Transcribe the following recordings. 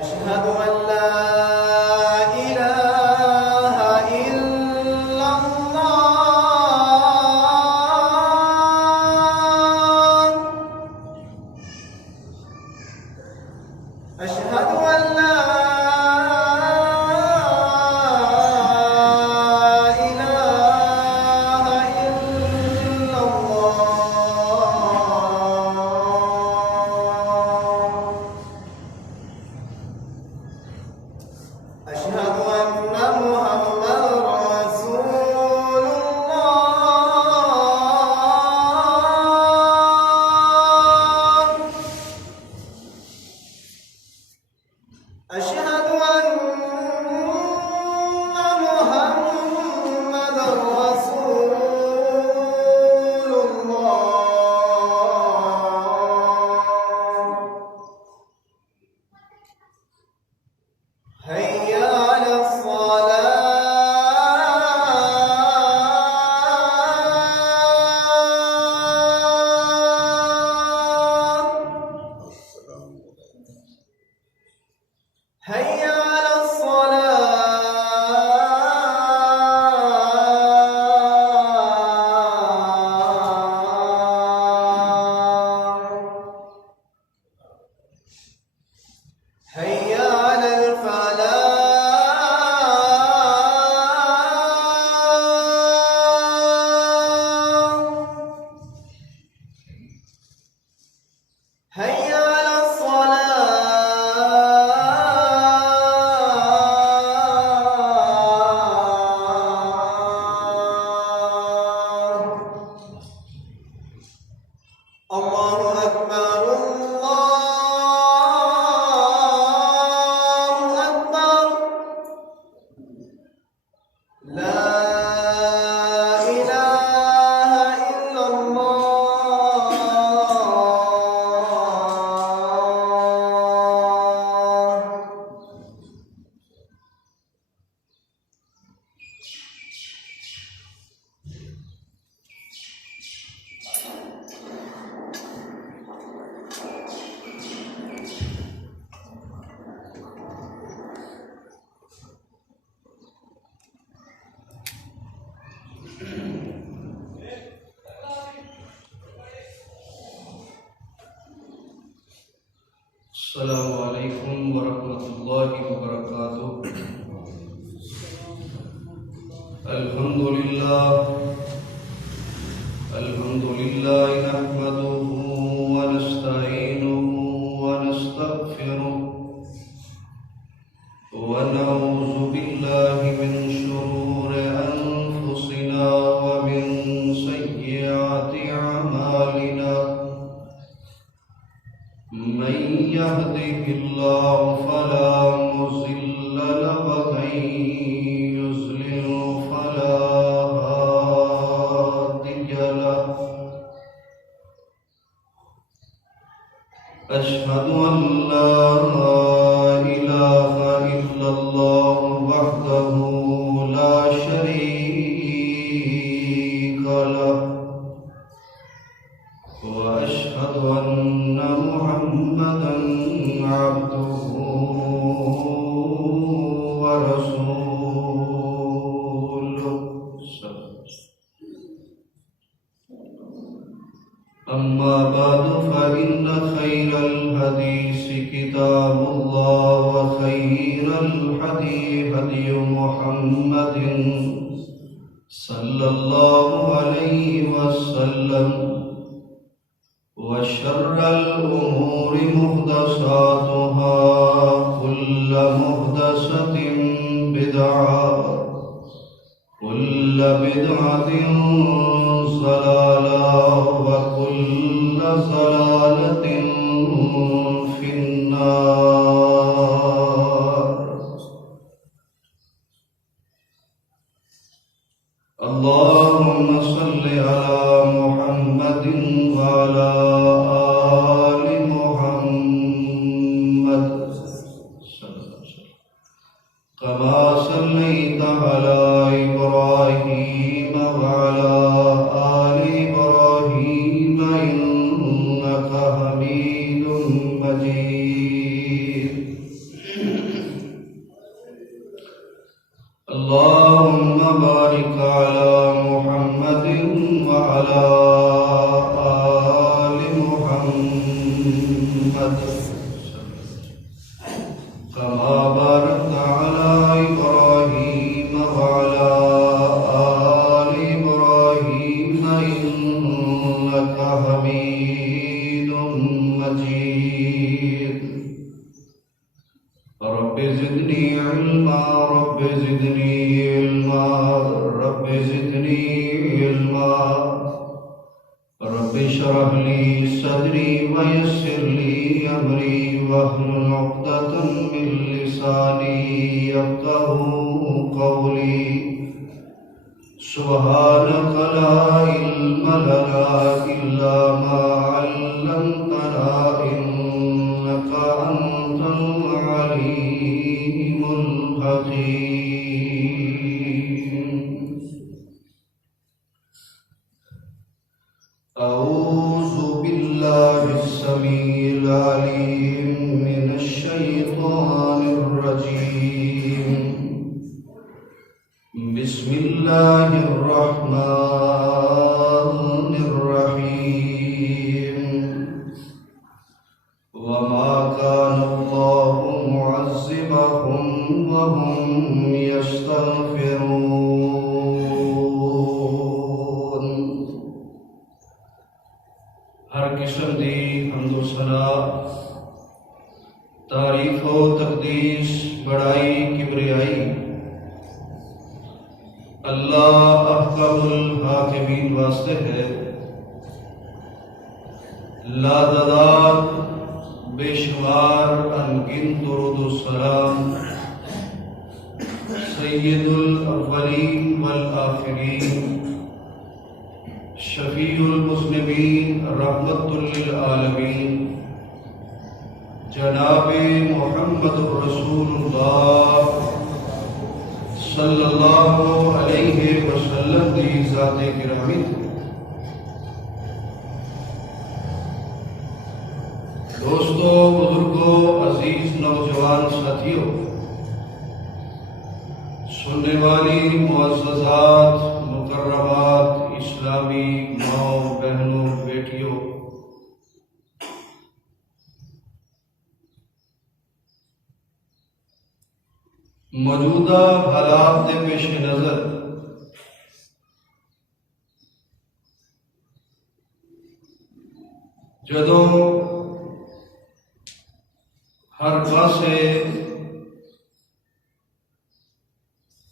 أشهد أن لا إله إلا الله. أشهد أن لا إله إلا الله. أشهد أن محمدًا رسول الله. أشهد أن محمدًا رسول الله. حي على الصلاة. حي على الصلاة. حي على الفلاح. حي على الصلاة. الله أكبر الله أكبر. لا إله إلا الله. السلام عليكم ورحمة الله وبركاته. الحمد لله نحمده ونستعينه ونستغفره ونعوذ بالله من شرور أنفسنا ومن سيئات أعمالنا. من يهده الله فلا مضل له ومن يضلل فلا هادي له. أشهد أن لا إله إلا الله وحده لا شريك له، وأشهد أن محمدًا عبده ورسوله. أما بعد فإن خير الحديث كتاب الله وخير الهدي هدي محمد صلى الله عليه وسلم، وشر الأمور محدثاتها، كل محدثة بدعة، كل بدعة ضلالة، وكل ضلالة في النار. اللهم صل على محمد وعلى آل محمد كما صليت على إبراهيم وعلى آل إبراهيم إنك حميد مجيد. كما باركت على إبراهيم وعلى آل إبراهيم إنك حميد مجيد رب زدني علما رب زدني علما رب زدني علما رب اشرح لي صدري ويسر لي أمري واحلل عقدة من لساني يفقهوا قولي سبحانك لا علم لنا إلا ما علمتنا إنك أنت العليم الحكيم أعوذ بالله السميع العليم من الشيطان الرجيم بسم الله الرحمن الرحيم وما كان الله معذبهم وهم يستغفرون ہر قسم دی حمد و ثنا تعریف و تقدیس بڑائی کبریائی اللہ احکم الحاکمین واسطے ہے لاداداد بے شمار انگن درود و سلام سید الاولین والآخرین شفیع المذنبین رحمت للعالمین جناب محمد رسول اللہ صلی اللہ علیہ وسلم دی ذات گرامی دوستو بزرگوں عزیز نوجوان ساتھیوں سننے والی معززات مکرمات اسلامی ماؤں بہنوں بیٹیوں موجودہ حالات کے پیش نظر جدوں ہر پاسے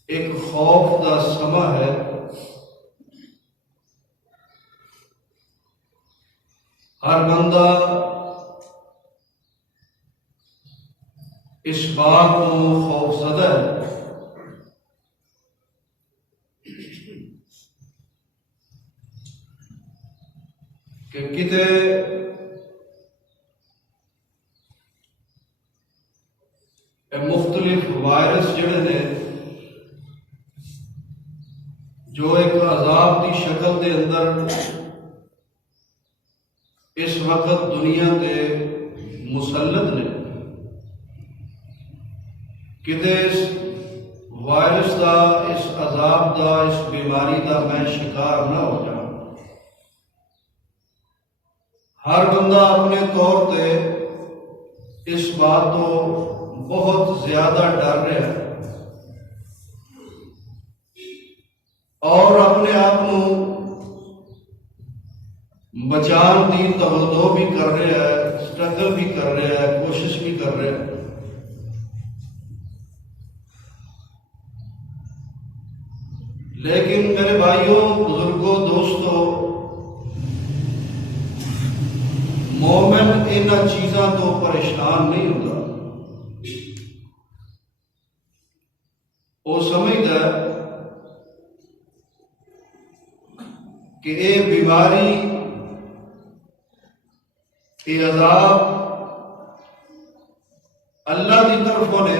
ایک خوف دا سما ہے ہر بندہ اس بات کو خوف زدہ ہے کہ کتے مختلف وائرس جڑے نے جو ایک عذاب دی شکل دے اندر اس وقت دنیا تے مسلط نے کتے اس وائرس دا اس عذاب دا اس بیماری دا میں شکار نہ ہو جاؤں ہر بندہ اپنے طور تے اس بات تو بہت زیادہ ڈر رہا ہے اور اپنے آپ کو بچان دی توجہ بھی کر رہا ہے سٹرگل بھی کر رہا ہے کوشش بھی کر رہا ہے لیکن میرے بھائیوں بزرگوں دوستوں مومن ان چیزاں تو پریشان نہیں ہوتا وہ سمجھتا ہے کہ یہ بیماری یہ عذاب اللہ کی طرف نے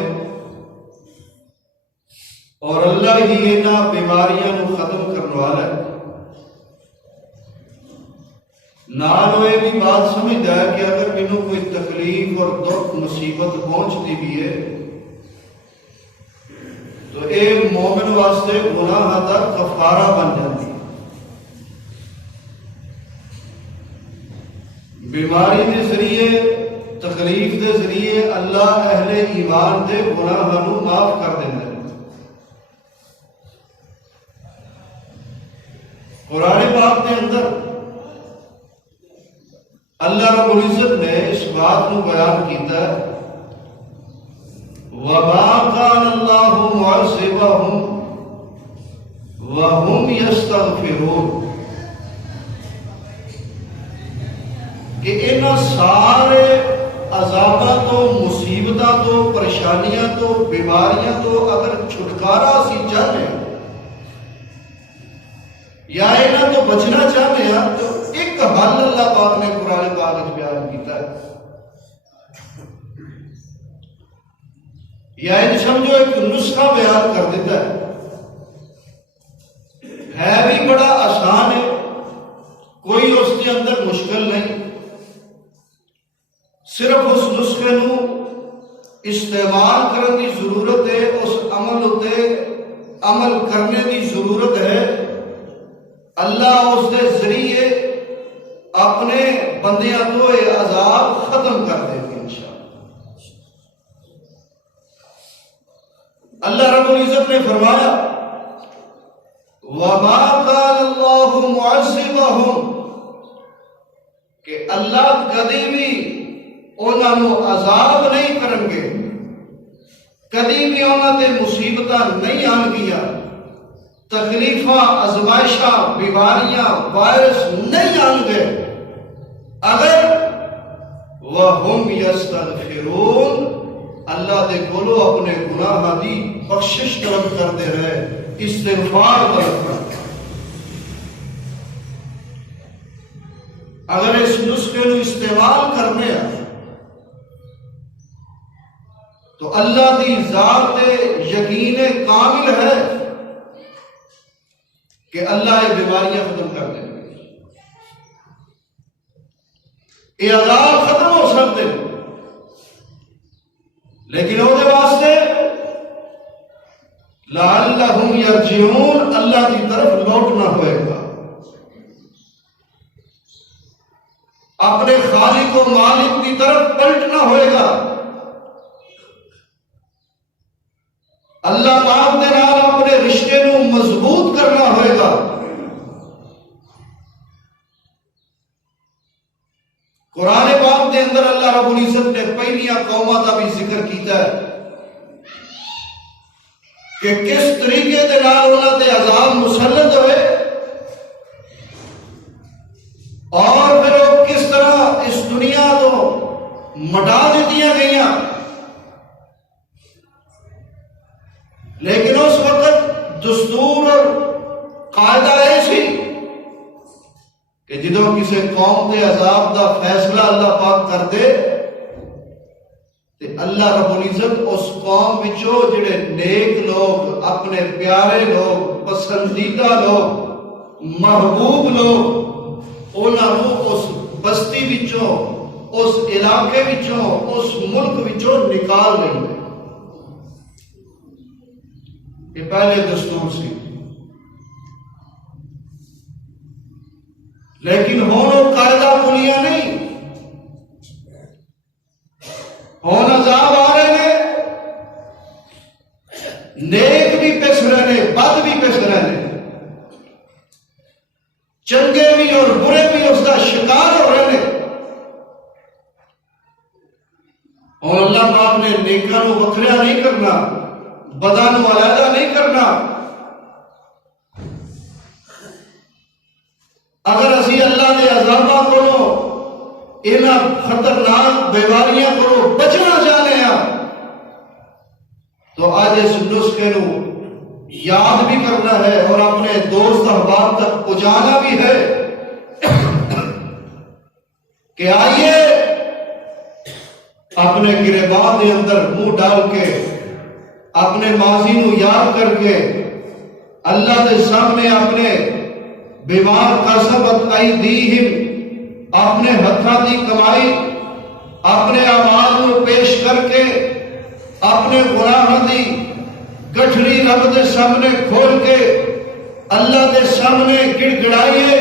اور اللہ ہی انہاں بیماریاں نو ختم کرنے والا ہے نال یہ بھی بات سمجھتا ہے کہ اگر مینوں کوئی تکلیف اور دکھ مصیبت پہنچتی بھی ہے تو اے مومن واسطے گناہ دا کفارہ بن جاتی ہے بیماری کے ذریعے تکلیف دے ذریعے اللہ اہل ایمان دے گناہاں نوں معاف کر دیندا ہے۔ قرآن پاک کے اندر اللہ رب العزت نے اس بات کو بیان کیتا ہے وَمَا كَانَ اللَّهُ مُعَذِّبَهُمْ وَهُمْ يَسْتَغْفِرُونَ کہ انہاں سارے عذاباں تو مصیبتاں تو پریشانیاں تو بیماریاں تو اگر چھٹکارا اسی چاہتے ہیں یا انہاں تو بچنا چاہتے ہیں تو ایک حل اللہ پاک نے قرآن پاک میں بیان کیتا ہے، یا ان سمجھو ایک نسخہ بیان کر دیتا ہے بھی بڑا آسان ہے، کوئی اس کے اندر مشکل نہیں، صرف اس نسخے نو استعمال کرنے کی ضرورت ہے، اس عمل اتے عمل کرنے کی ضرورت ہے۔ اللہ اس کے ذریعے اپنے بندیاں تو یہ عذاب ختم کر دے گے انشاءاللہ۔ اللہ رب العزت نے فرمایا وَمَا كَانَ اللَّهُ مُعَذِّبَهُمْ کہ اللہ کدی بھی انہاں نوں عذاب نہیں کرن گے، کدی بھی انہاں تے مصیبتاں نہیں آن گیا، تکلیفاں آزمائشاں بیماریاں وائرس نہیں آن گے اگر وَهُمْ يَسْتَغْفِرُونَ اللہ دے کولو اپنے گناہاں دی بخشش طلب کرتے رہے، استغفار طلب کرتے۔ اگر اس نسخے نو استعمال کرنے تو اللہ دی ذات یقین کامل ہے کہ اللہ یہ بیماریاں ختم کر دیں گے، یہ عذاب ختم ہو سکتے ہیں، لیکن وہ واسطے لعلہم یرجعون اللہ کی طرف لوٹنا ہوئے گا، اپنے خالق و مالک کی طرف پلٹنا ہوئے گا، اللہ پاک دے نال اپنے رشتے نو مضبوط کرنا ہوئے گا۔ قرآن پاک دے اندر اللہ رب العزت نے پہلیاں قوماں دا بھی ذکر کیتا ہے کہ کس طریقے دے نال انہاں تے عذاب مسلط ہوئے اور پھر وہ کس طرح اس دنیا تو مٹا دیتیاں گئیاں، لیکن اس وقت دستور اور قاعدہ ایسی کہ جدوں کسی قوم دے عذاب دا فیصلہ اللہ پاک کر دے تے اللہ رب العزت اس قوم وچوں جڑے نیک لوگ، اپنے پیارے لوگ، پسندیدہ لوگ، محبوب لوگ، انہاں نوں اس بستی وچوں، اس علاقے وچوں، اس ملک وچوں نکال لیں گے۔ یہ پہلے دستور سی، لیکن ہون وہ قاعدہ کلیاں نہیں، ہون عذاب آ رہے ہیں، نیک بھی پس رہے ہیں، بد بھی پس رہے ہیں، چنگے بھی اور برے بھی اس کا شکار ہو رہے ہیں، اور اللہ پاک نے نیکاں نو وکھرا نہیں کرنا، بداں نو علیحدہ نہیں کرنا۔ اگر اسی اللہ دے عذاباں کولوں انہاں خطرناک بیماریاں کولوں بچنا چاہتے ہیں تو آج اس نسخے نو یاد بھی کرنا ہے اور اپنے دوست احباب تک پہنچانا بھی ہے کہ آئیے اپنے گریباں دے اندر منہ ڈال کے اپنے ماضی نو یاد کر کے اللہ دے سامنے اپنے بیمار کسبت ایدیہم اپنے ہتھاں دی کمائی اپنے اعمال نو پیش کر کے اپنے گناہاں دی گٹھڑی رب دے سامنے کھول کے اللہ دے سامنے گڑ گڑائیے،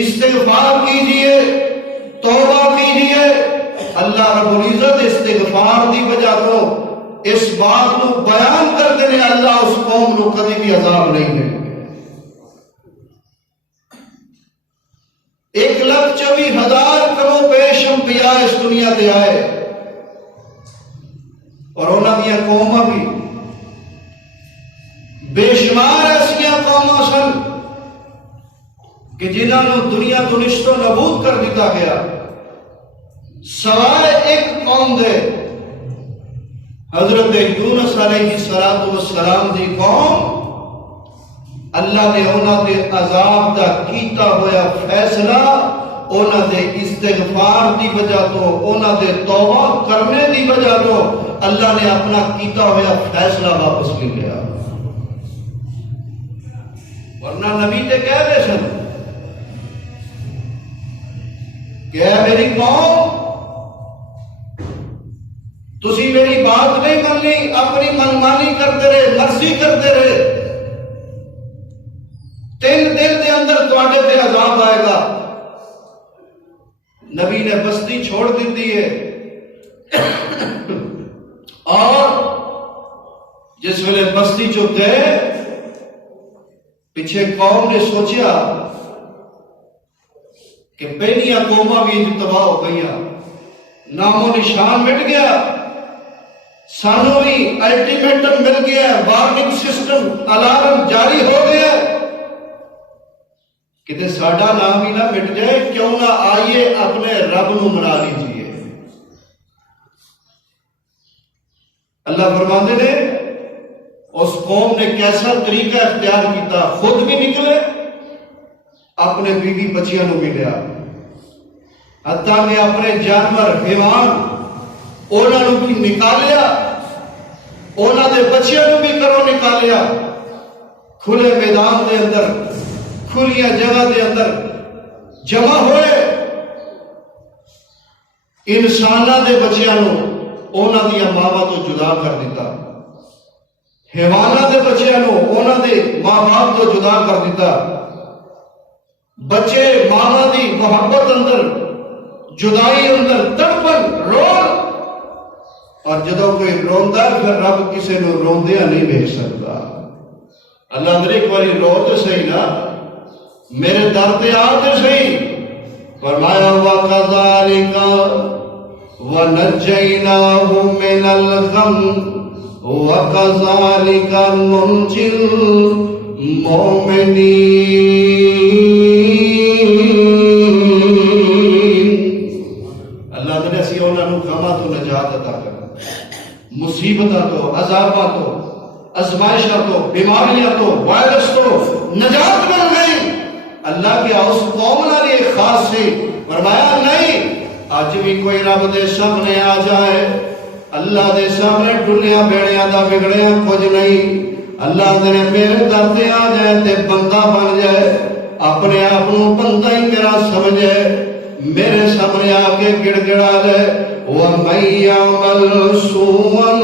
استغفار کیجئے، توبہ کیجئے، اللہ رب العزت استغفار دی وجہ تو اس بات کو بیان کرتے ہیں اللہ اس قوم کو کبھی بھی عذاب نہیں دے. 1,24,000 کم و بیش انبیاء اس دنیا تے آئے اور انہاں دیا قوماں بھی بے شمار ایسیاں قوماں سن کہ جنہاں نے دنیا تو نشت و نبود کر دیتا گیا سوائے ایک قوم دے حضرت یونس علیہ السلام دی قوم. اللہ نے انہاں دے عذاب دا کیتا ہویا فیصلہ انہاں دے استغفار دی وجہ تو انہاں دے توبہ کرنے دی وجہ تو اللہ نے اپنا کیتا ہویا فیصلہ واپس لے لیا. ورنہ نبی تے کہہ دے سن کہ اے میری قوم تسی میری بات نہیں مننی اپنی منمانی کرتے رہے مرضی کرتے رہے 3 دن دے اندر تواڈے تے عذاب آئے گا. نبی نے بستی چھوڑ دیتی ہے اور جس ویلے بستی چو گئے پیچھے قوم نے سوچیا کہ پہلیاں قوماں بھی تباہ ہو گئی نام و نشان مٹ گیا سانوں بھی الٹیمیٹم مل گیا وارننگ سسٹم الارم جاری ہو گیا کہ ساڈا نام ہی نہ مٹ جائے کیوں نہ آئیے اپنے رب نو منا لیجیے. اللہ فرماتے نے اس قوم نے کیسا طریقہ اختیار کیتا خود بھی نکلے اپنے بیوی بچیاں نو بھی لیا حتیٰ کہ اپنے جانور حیوان انہاں نو بھی نکالیا انہاں دے بچیاں نو بھی کرو نکالیا کھلے میدان دے اندر کھلیاں جگہ دے اندر جمع ہوئے انساناں دے بچیاں نو انہاں دیا ماواں تو جدا کر دیتا حیواناں دے بچیاں نو انہاں دے ماں باپ تو جدا کر دیتا. بچے ماواں دی محبت اندر جدائی اندر تڑپن رون اور جدو کوئی روندا پھر رب کسے نو روندیا نہیں دیکھ سکتا. اللہ اندر ایک باری رو تو صحیح نا میرے در پہ آ تو صحیح. فرمایا وَكَذَلِكَ وَنَجَّيْنَاهُ مِنَ الْغَمِّ وَكَذَلِكَ نُنْجِي الْمُؤْمِنِينَ. اللہ نے اسی انہاں نو غماں تو نجات عطا کر مصیبتاں تو عذاباں تو ازمائشاں تو بیماریاں تو وائرس تو نجات مل گئی. اللہ کے اس قوم نال یہ خاص سی فرمایا نہیں اج بھی کوئی رب دے سامنے آ جائے اللہ دے سامنے ڈلیاں بیڑیاں دا بگڑیا کچھ نہیں. اللہ دے میرے در تے آ جائے تے بندہ بن جائے اپنے آپ کو بندہ ہی میرا سمجھے میرے سامنے آ کے گڑ گڑا لے وَمَن يَعْمَلْ سُوءًا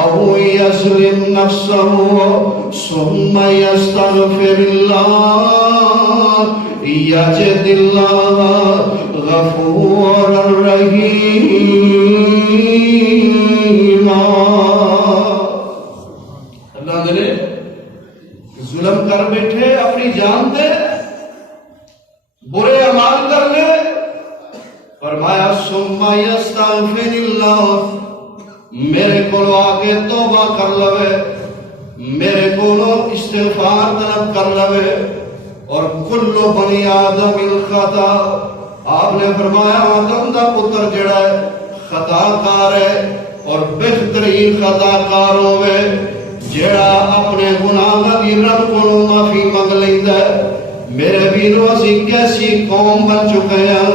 أَوْ يَظْلِمْ نَفْسَهُ ثُمَّ يَسْتَغْفِرِ اللَّهَ يَجِدِ اللَّهَ غَفُورًا رَحِيمًا. اللہ نے ظلم کر بیٹھے اپنی جان دے برے اعمال کر لے فرمایا ثم یستغفر اللہ میرے کو آگے توبہ کر لوے میرے کو استغفار طلب کر لوے اور کل بنی آدم الخطا آپ نے فرمایا آدم دا پتر جڑا ہے خطا کار ہے اور بہترین خطا کار ہوئے جڑا اپنے گناہ دی رب کو معافی منگ لیندا ہے. میرے ویرو اسی کیسی قوم بن چکے ہیں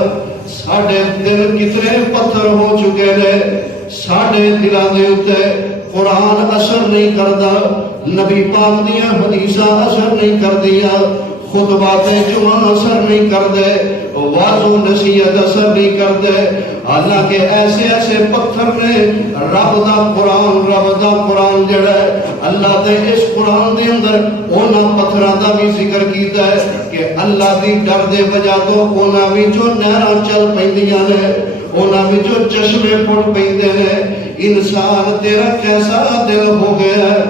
ساڈے دل کتنے پتھر ہو چکے ہیں ساڈے دلاں دے اوتے قرآن اثر نہیں کردا نبی پاک دیاں حدیثاں اثر نہیں کردیاں خطبات جمعہ اثر نہیں کردے واعظ و نصیحت اثر نہیں کردے. حالانکہ ایسے ایسے پتھر نے رب دا قرآن جڑا ہے اللہ دے اس قرآن دے اندر انہاں پتھراں دا بھی ذکر کیتا ہے کہ اللہ دی ڈر دے وجہ تو انہاں وچوں نہراں چل پیندیاں نے انہاں وچوں چشمے پڑ پیندے نے انسان تیرا کیسا دل ہو گیا ہے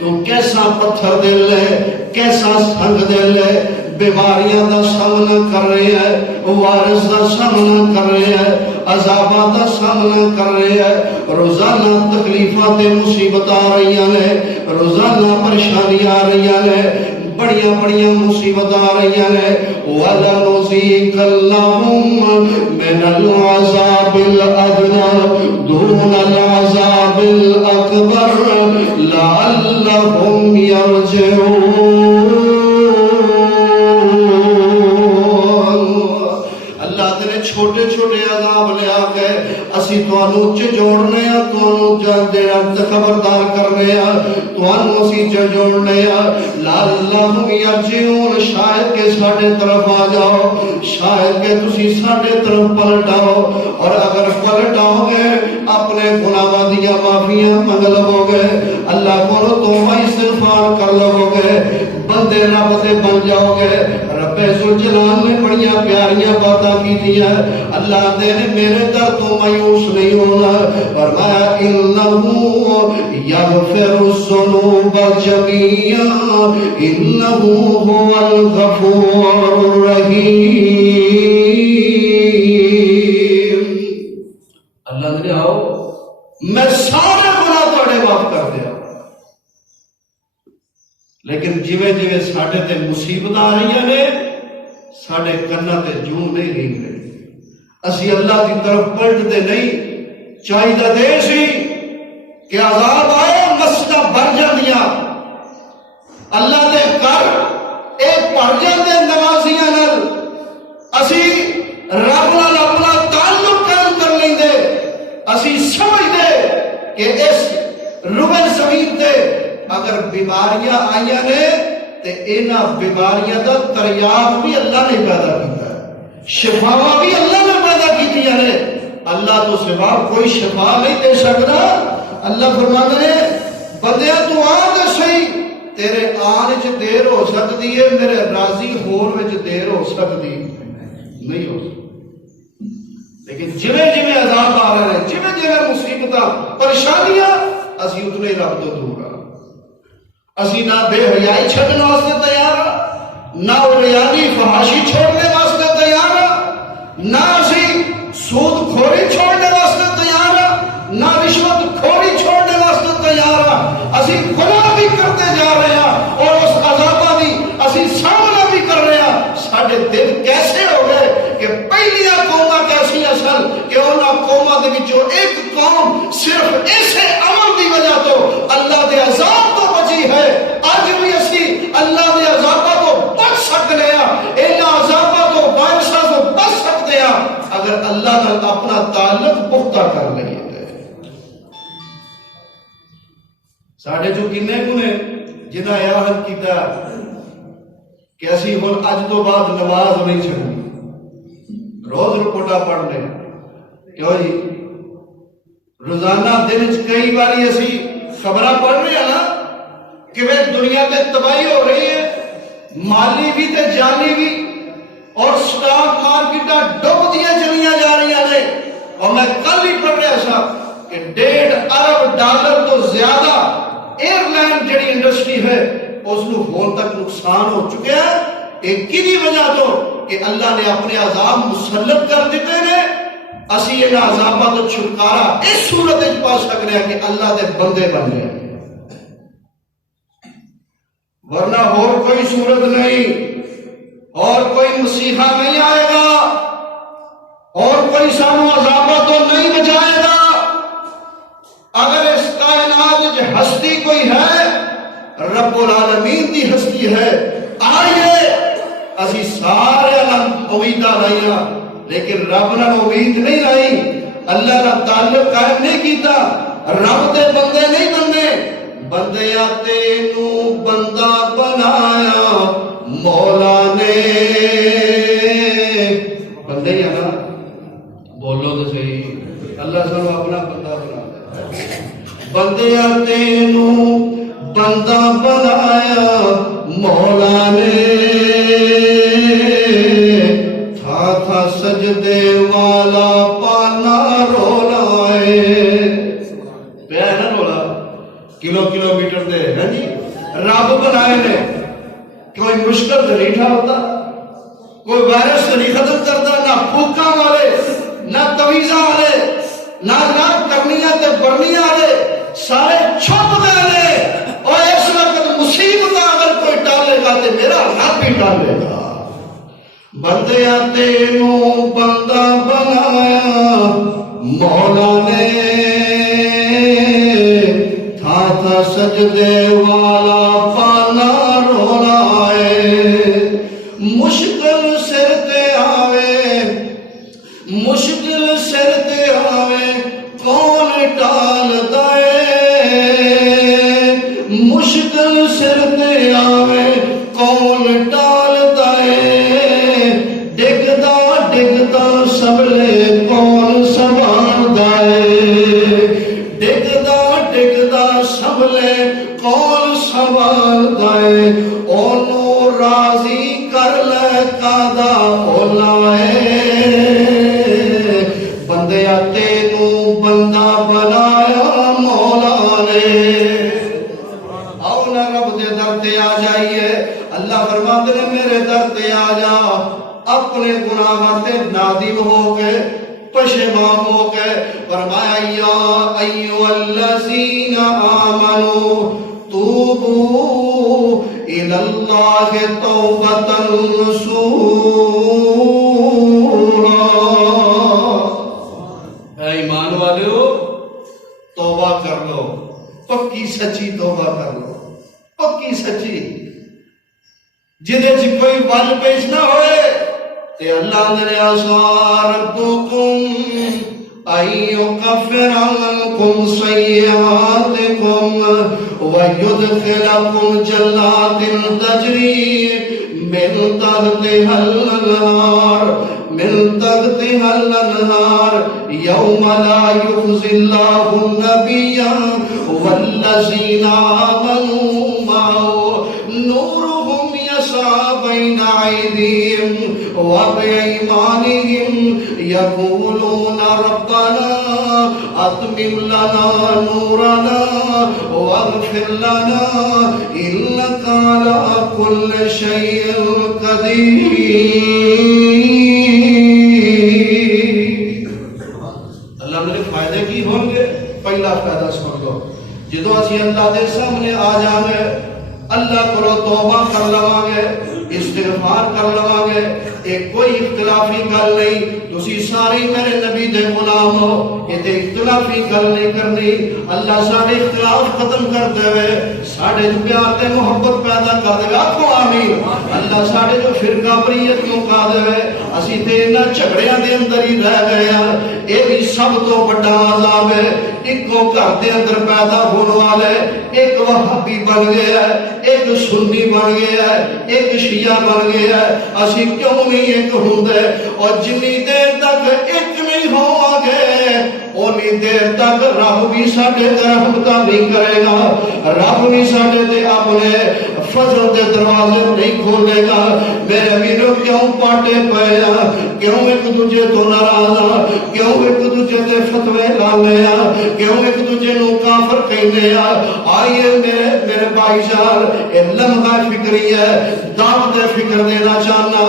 تو کیسا پتھر دل ہے کیسا سنگ دل ہے بیماریاں دا سامنا کر رہے ہیں وائرس دا سامنا کر رہے ہیں عذابات دا سامنا کر رہے ہیں روزانہ تکلیفاں تے مصیبت آ رہی ہیں روزانہ پریشانیاں آ رہی ہیں بڑیاں بڑیاں مصیبت آ رہی ہیں وَلَنُذِيقَنَّهُم مِّنَ الْعَذَابِ الْأَدْنَىٰ دُونَ الْعَذَابِ الْأَكْبَرِ لَعَلَّهُمْ يَرْجِعُونَ اللہ تیرے چھوٹے چھوٹے عذاب لے آگئے اسی توانو جوڑنے ہیں توانو خبردار کرنے ہیں توانو اسی جوڑنے ہیں لَعَلَّهُمْ يَرْجِعُونَ شاید کہ ساڑھے طرف آ جاؤ شاید کہ تسی ساڑھے طرف پلٹ آؤ اور اگر پلٹ آؤ گے اپنے گناہوں دیا معافیاں مانگ لو گے اللہ کو توبہ استغفار کر لو گے بندے رب دے بن جاؤ گے رب ذوالجلال نے بڑیاں پیاریاں باتاں کی دیا اللہ دے نے میرے در تو مایوس نہیں ہونا فرمایا انہو یغفر الذنوب جميعا انہو هو الغفور الرحیم اللہ نے آؤ میں سارے گناہ توڑے معاف کر دیا لیکن جویں جویں ساڈے تے مصیبت آ رہی نے ساڈے کنا تے جوں نہیں رہی اسی اللہ کی طرف پلٹتے نہیں چاہیے دے سی کہ عذاب آئے مسجداں بھر جاندیاں اللہ دے کر ایک پڑھ جاندے نمازیاں نال اسی رب نال اپنا تعلق قائم کر لیندے اسی سمجھدے کہ اس روبن زمین تے اگر بیماریاں آئیاں نے تے اینا بیماریاں دا تریاق بھی اللہ نے پیدا کیتا ہے شفاواں بھی اللہ نے پیدا کیتی ہے اللہ تو سوا کوئی شفا نہیں دے سکتا اللہ فرماتے ہیں بندیا تو آ دے صحیح تیرے آنے چ دیر ہو سکتی ہے میرے راضی ہون وچ دیر ہو سکتی نہیں ہو سکتی لیکن جویں جویں عذاب آ رہے ہیں جویں جویں مصیبتاں پریشانیاں اسی اتنے رب تو دور ہاں اسی نہ بے حیائی چھڈن واسطے تیار ہاں نہ ریانی فحاشی چھوڑنے واسطے تیار ہاں نہ اسی سود خوری چھوڑنے واسطے تیار ہاں نہ رشوت خوری چھوڑنے واسطے تیار ہاں اسی گناہ بھی کرتے جا رہے ہیں اور اس عذابہ بھی اسی سامنا بھی کر رہے ہیں ساڑھے دل کیسے ہو گئے کہ پہلیاں قومہ کیسی اصل کہ انہاں قومہ دے وچوں ایک قوم صرف ایسے عمل دی وجہ تو اللہ دے عذاب تو بچی ہے آج بھی اسی اللہ دے عذابہ تو بچ سکتے ہیں انہاں عذابہ تو وائرسہ تو بچ سکتے ہیں اگر اللہ نے اپنا تعلق پختہ کر لئے ساڑھے جو کنے کنے جنہ یاہد کیتا کہ اسی ہون اج تو بعد نماز نہیں چھڑی روز رپورٹا پڑھ لیں کیوں جی روزانہ دن کئی باری اسی خبرہ پڑھ رہے ہیں نا کہ وہ دنیا تے تباہی ہو رہی ہے مالی بھی تے جانی بھی اور سٹاک مارکیٹاں ڈوب دیا چلیاں جا رہی ہیں اور میں کل ہی پڑھ رہا تھا کہ $1.5 ارب تو زیادہ ایئر لائن جڑی انڈسٹری ہے اس کو ہون تک نقصان ہو چکے ہیں ایک کی وجہ تو کہ اللہ نے اپنے عذاب مسلط کر دیتے ہیں اسی یہ عذابہ تو چھٹکارا اس صورت اچ پا سکتے ہیں کہ اللہ دے بندے بن جائیں ورنہ اور کوئی صورت نہیں اور کوئی مسیحہ نہیں آئے گا اور کوئی سانو عذابہ تو نہیں بچائے گا اگر اس کائنات جو ہستی کوئی ہے رب العالمین دی ہستی ہے آئیے اسی سارے امیدہ لائیاں لیکن رب نے امید نہیں لائی اللہ نے تعلق قائم نہیں کیتا رب دے بندے نہیں بننے بندیاں تینو بندہ بنایا مولا نے بندے ہی نا بولو تو صحیح اللہ سب اپنا بندہ بنا بندیاں تینو بندہ بنایا مولا نے تھا سجدے والا پا کلومیٹر دے ہیں جی رب بنائے نے کوئی مشکل تو نہیں ہوتا کوئی وائرس نہیں ختم کرتا نہ پھوکاں والے نہ تویزاں والے نہ کرنیاں تے برنیاں والے سارے چھپ گئے نے اور اس وقت مصیبت اگر کوئی ٹالے گا تے میرا رب ہی ٹالے گا بندیا تینوں بندہ بنایا مولا نے تھا سجدے والا پانا رونا ہے مشکل سر تے آوے مشکل سر تے آوے کون ٹال دائے مشکل سر تے آوے کون ٹال دائے ڈگدا ڈگدا سبلے کون سنبھال دائے ڈگدا ڈگدا سبلے کون سنبھال دائے اونوں راضی کر لے قادا اولائے بندیا تینوں بندہ بنایا مولا نے آؤ نا رب دے در تے آ جائیے اللہ فرماتے ہیں میرے در تے آ جا اپنے گناہاں تے نادم ہو کے پشیمان ہو کے فرمایا یا ایھا الذین آمنوا توبوا الی اللہ توبۃ نصوحا اے ایمان والو توبہ کر لو پکی سچی توبہ کر لو پکی سچی جدے چ کوئی ول پیش نہ ہوئے تے اللہ نے عسى ربكم أن يكفر عنكم سيئاتكم ويدخلكم جنات تجري من تحتها الأنهار يوم لا يخزي الله النبي والذين آمنوا معه نورهم يسعى بين أيديهم وبأيمانهم يقولون ربنا أتمم لنا نورنا واغفر لنا إنك على كل شيء قدير اللہ میرے فائدے کی ہوں گے پہلا فائدہ سن لو جدو اسی اللہ دے سامنے آ جاوے اللہ کو توبہ کر لواں گے استغفار کر لواں گے ایک کوئی اختلافی گل نہیں تسی سارے میرے نبی دے غلام ہو یہ تے اختلافی گل نہیں کرنی اللہ سارے اختلاف ختم کر دے وے ساڈے جو پیار تے محبت پیدا کر دے آکھو آمین اللہ ساڈے جو فرقہ بریت مکا دے وے اسی تے انہاں جھگڑیاں دے اندر ہی رہ گئے ہیں اے بھی سب تو بڑا عذاب ہے ایک کو گھر دے اندر پیدا ہونے والے ایک وہابی بن گیا ہے ایک سنی بن گیا ہے ایک شیعہ بن گیا ہے اسی کیوں نہیں ایک ہوندے اور جنی دیر تک ایک نہیں ہوں گے اونی دیر تک رب بھی ساڈے تے رحمتاں نہیں کرے گا رب بھی ساڈے تے اپنے فضل دے دروازے نہیں کھولے گا میرے ویرو کیوں پاٹے پئے کیوں ایک دوجے تو ناراض کیوں ایک دوجے تے فتوے لانے کیوں ایک دوجے نو کافر کہنے آئیے میرے بھائی جان اے لمحہ فکری ہے دعوت فکر دینا چاہنا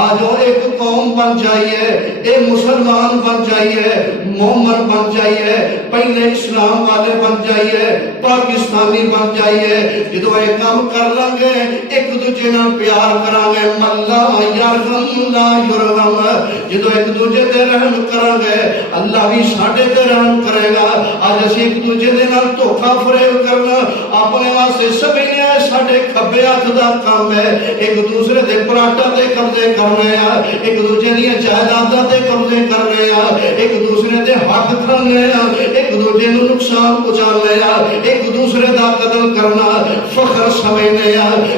آجو ایک قوم بن جائیے اے مسلمان بن جائیے مومن بن جائیے پہلے اسلام والے بن جائیے پاکستانی بن جائیے جدو ایک کام کر لیں گے ایک دوجے نال پیار کریں گے ملا یرحم لا یرحم جدو ایک دوجے تے رحم کریں گے اللہ بھی ساڈے تے رحم کرے گا آج اسی ایک دوجے دے نال دھوکا فریب کرنا اپنے واسطے سمجھنے ساڈے کھبے ہاتھ دا کام ہے ایک دوسرے دے پراٹا تے قبضے کرنے ایک دوجے دی جائیداداں تے قبضے کرنے ایک دوسرے دے حق کھانے ایک دوجے نوں نقصان پہنچانے ایک دوسرے دا قتل کرنا فخر سمجھنے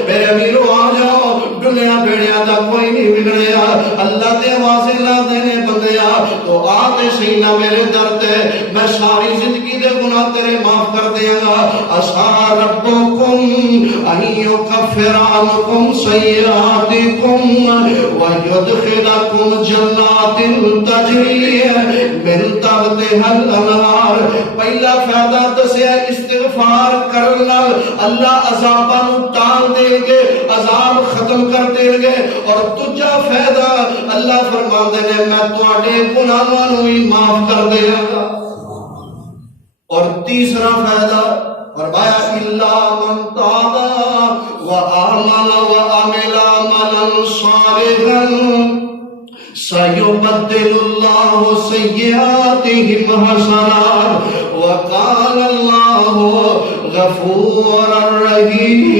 میرے امیرو آ جاؤ دنیا بیڑیا دا کوئی نہیں بگڑیا اللہ دے آوازیں نہ دینے بندیا تو آتے سینہ میرے درد ہے میں ساری زندگی دے گناہ تیرے معاف کر دیا گا اسا ربکم ان یکفر عنکم سیئاتکم ویدخلکم جنات تجری من تحتها الانہار پہلا فائدہ دسیا استغفار استغفار کرن نال اللہ عذاباں نوں ٹال دے گے، عذاب ختم کر دے گے۔ اور دوجا فائدہ اللہ فرماندے نے میں تواڈے گناہاں نوں بھی معاف کر دیاں گا۔ اور تیسرا فائدہ فرمایا الا من تاب وآمن وعمل عملا صالحا سيبدل الله سيئاتهم حسنات وكان الله غفورا رحيما۔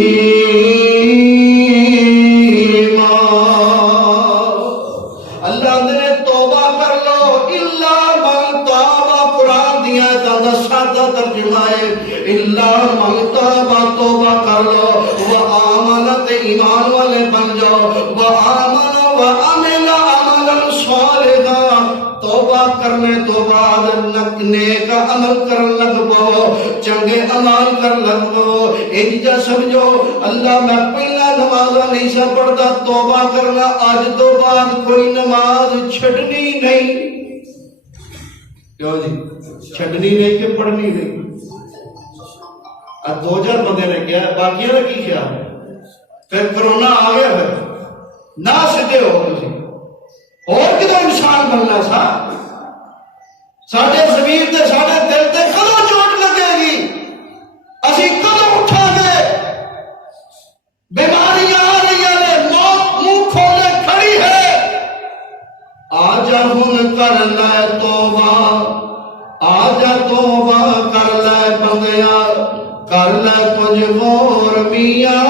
اللہ نے توبہ کر لو الا من تاب، قرآن دیا تا سادہ ترجمہ ہے الا من تاب، توبہ کر لو، وآمن تے ایمان والے بن جاؤ، وآمن وعمل عملا صالحا، توبہ کرنے تو بعد نیک عمل کرن لگ پو، چنگے عمل کر لگ پو۔ ایک جا سمجھو اللہ میں پہلا نماز نہیں سا پڑھتا، توبہ کرنا آج تو بعد کوئی نماز چھڑنی نہیں۔ کیوں جی چھڑنی نہیں کہ پڑھنی نہیں؟ اب 2000 بندے نے کیا ہے، باقیوں نے کی کیا ہے؟ پھر کرونا آ گیا، پھر نہ سدھے ہو تسی اور کدوں انسان بننا سا؟ ساڈے ضمیر تے ساڈے دل تے کدوں چوٹ لگے گی؟ اسی کدوں اٹھا گے؟ بیماریاں آ رہی ہیں، موت منہ کھولے کھڑی ہے۔ آجا ہن کر لے توبہ، آجا توبہ کر لے بندیا، کر لے کچھ غور میاں،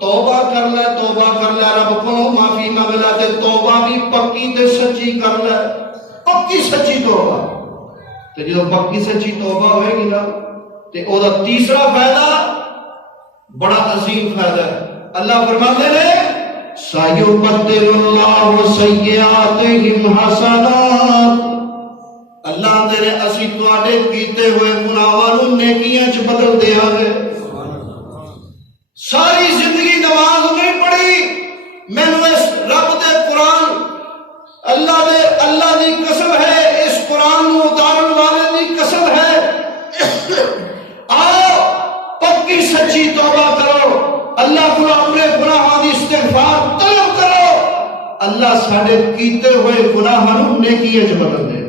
توبہ کر لے، توبہ کر لے، رب کو معافی مانگ لے، تے توبہ بھی پکی تے سچی کر لے، پکی سچی توبہ۔ تے جو پکی سچی توبہ ہوئے گی نا تے او دا تیسرا فائدہ بڑا عظیم فائدہ ہے۔ اللہ فرماتے ہیں سَيُبَدِّلُ اللَّهُ سَيِّئَاتِهِمْ حَسَنَاتٍ، اللہ دے اسی تواڈے کیتے ہوئے گناہاں نوں نیکیاں چ بدل دیاں گے۔ ساری زندگی نماز نہیں پڑھی، مینوں اس رب دے قرآن، اللہ دی قسم ہے، اس قرآن نوں اتارن والے دی قسم ہے، آؤ پکی سچی توبہ کرو، اللہ کو اپنے گناہاں دی استغفار طلب کرو، اللہ ساڈے کیتے ہوئے گناہاں نوں نیکیاں چ بدل دے۔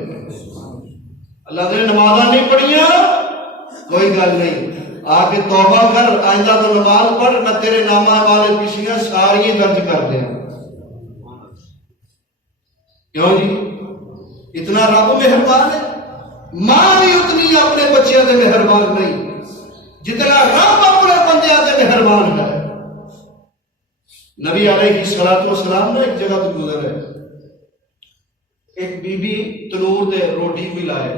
اللہ نے نمازاں نہیں پڑھیاں، کوئی گل نہیں، آ کے توبہ کر، آئندہ تو نماز پڑھ، میں تیرے نامہ والے پچھلیاں ساری درج کر دیں۔ کیوں جی اتنا رب مہربان ہے؟ ماں بھی اتنی اپنے بچیاں دے مہربان نہیں جتنا رب اپنے بندیاں دے مہربان ہے۔ نبی علیہ الصلوۃ والسلام نے ایک جگہ تو گزر ہے، ایک بی بی تنور دے روٹی بھی لائے،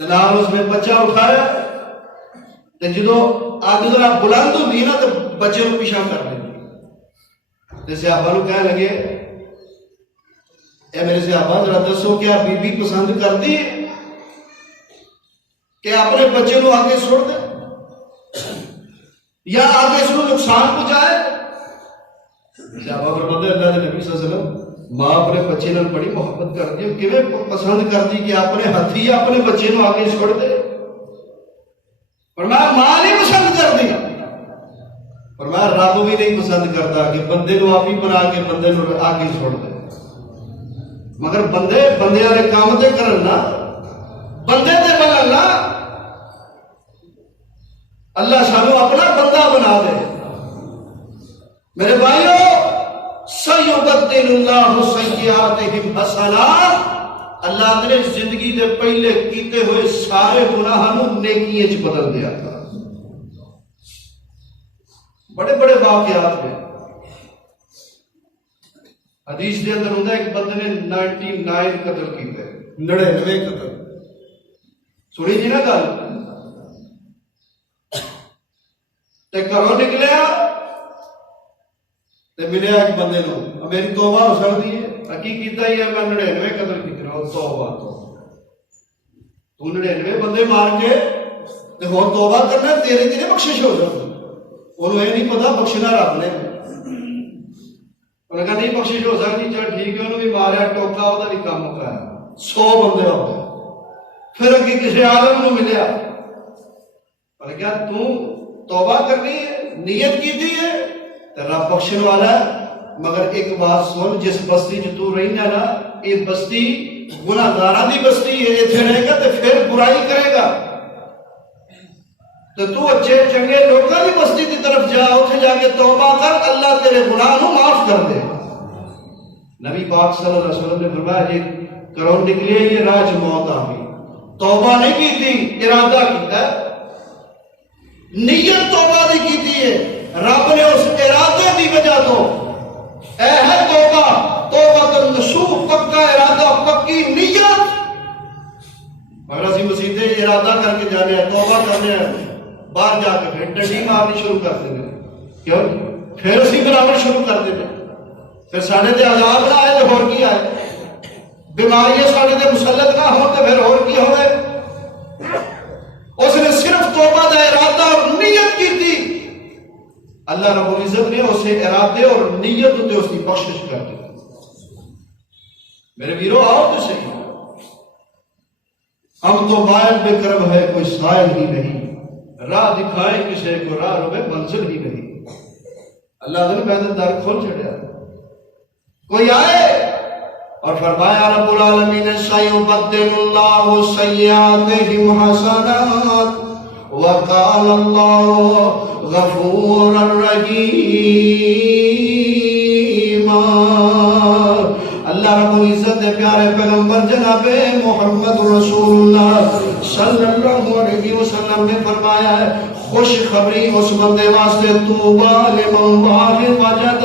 جناب اس نے بچہ اٹھایا، تے جدو اگ ذرا بلند ہوندی نا تو بچے کو پیچھا کر دیں۔ تے صحابہ نوں کہنے لگے اے میرے صحابہ ذرا دسو کیا بی بی پسند کرتی ہے کہ اپنے بچے کو آگے چھوڑ دے یا آگے اس کو نقصان پہنچائے؟ صحابہ فرماتے ہیں اللہ کے نبی صلی اللہ علیہ وسلم ماں اپنے بچے نال بڑی محبت کرتی ہے، کیویں پسند کرتی کہ اپنے ہاتھی اپنے بچے کو آگے چھوڑ دے؟ فرمایا ماں نہیں پسند کرتی، فرمایا رب بھی نہیں پسند کرتا کہ بندے کو آپ ہی بنا کے بندے کو آگے چھوڑ دے، مگر بندے والے کام تے کرن نا، بندے تے بنن نا، اللہ سانو اپنا بندہ بنا دے۔ میرے بھائیو سَيُبَدِّلُ اللَّهُ سَيِّئَاتِهِمْ حَسَنَاتٍ، اللہ نے زندگی دے پہلے کیتے ہوئے سارے گناہاں نوں نیکیاں چ بدل دیا تھا۔ بڑے بڑے واقعات ہیں، حدیث دے اندر ہوندا ہے ایک بندے نے 99 قتل کیتے، 99 قتل، سنی جی نا گل؟ تے گھروں نکلیا تے ملیا ایک بندے نوں، میری توبہ ہو سکتی ہے، کی کیتا ہی ہے میں 99 قتل کیتے، توبہ تو 99 بندے مار کے تے ہور توبہ کرنا، تیرے تیرے بخشش ہو جاتی، انہوں یہ نہیں پتا بخشنا رب نے، انہوں نے کہا نہیں بخشش ہو سکتی، چل ٹھیک ہے، انہوں بھی ماریا ٹوکا، وہ بھی کام مکایا، 100 بندے ہو گئے۔ پھر اگے کسی عالم نو ملیا، پر کیا تو توبہ کرنی ہے، نیت کی تھی ہے تو رب بخشن والا ہے۔ مگر ایک بات سن، جس بستی جو تو رہی نا یہ بستی گناہ گارہ دی بستی ہے، اتنے رہے گا تو پھر برائی کرے گا تو اچھے چنگے لوگوں کی بستی کی طرف جا، اتنے جا کے توبہ کر، اللہ تیرے گناہ کو معاف کر دے۔ نبی پاک صلی اللہ علیہ وسلم نے فرمایا یہ کرو نکلے یہ راج موت آ گئی، توبہ نہیں کی تھی، ارادہ کیتا ہے، نیت توبہ نہیں کی تھی ہے، رب نے اس ارادے کی وجہ تو اے ہے توبہ، توبہ نصوح، پکا ارادہ، پکی نیت۔ مگر اسی مسیحے ارادہ کر کے جانے ہیں، توبہ کرنے ہیں، باہر جا کے پھر ڈنڈی مارنی شروع کر دیں، کیوں پھر اسی برابر شروع کر دیں، پھر ساڑھے دے عذاب نہ آئے تو ہور کی آئے، بیماریاں ساڑھے دے مسلط نہ ہوں تو پھر ہور کی ہوئے۔ اس نے صرف توبہ دا ارادہ اور نیت کی تھی، اللہ رب العزت نے اسے ارادے اور نیت تے اس کی بخشش کر دی۔ میرے ویرو آؤ تو صحیح، ہم تو مائل بے کرم ہے کوئی سائل ہی نہیں، راہ دکھائیں کسے کو راہ روے منزل ہی نہیں۔ اللہ نے میدان دار کھول چھڑیا، کوئی آئے اور فرمایا رب العالمین سیبدل اللہ سیئاتہم حسنات وقال اللہ غفور الرحیم۔ اللہ رب العزت دے پیارے پیغمبر جناب محمد رسول اللہ صلی اللہ علیہ وسلم نے فرمایا ہے خوش خبری اس بندے واسطے توبہ لمن وجد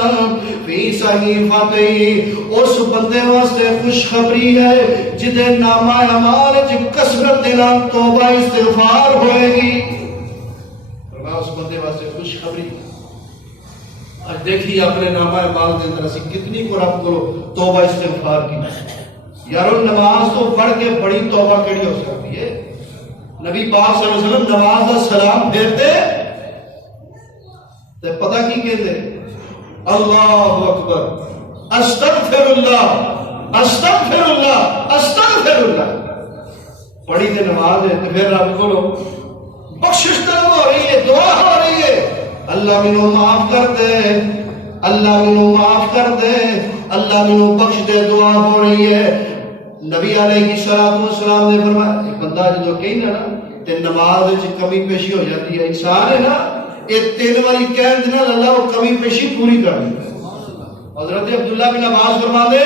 فی صحیفته، اس بندے واسطے خوش خبری ہے جدے نامہ اعمال وچ کثرت دے نال توبہ استغفار ہوئے گی۔ فرمایا اس بندے واسطے خوش خبری۔ آج دیکھیے اپنے نامہ اعمال کے اندر اسی کتنی کو رب کرو توبہ استغفار کی۔ یارو نماز تو پڑھ کے بڑی توبہ کیڑی ہو سکتی ہے؟ نبی پاک صلی اللہ علیہ وسلم نماز کا سلام پھیرتے تو پتہ کی کہتے اللہ اکبر استغفر اللہ استغفر اللہ استغفر اللہ، پڑھی تے نماز ہے تو پھر رب کو بخشش طلب ہو رہی ہے، دعا ہو رہی ہے، اللہ منو معاف کر دے، اللہ منو معاف کر دے، اللہ منو بخش دے، دعا ہو رہی ہے۔ نبی علیہ السلام نے فرمایا ایک بندہ جو کہنا نا تے نماز وچ کمی پیشی ہو جاتی ہے، انسان ہے نا یہ 3 باری کہن دینا اللہ وہ کمی پیشی پوری کر دے۔ حضرت عبداللہ بن عباس فرماندے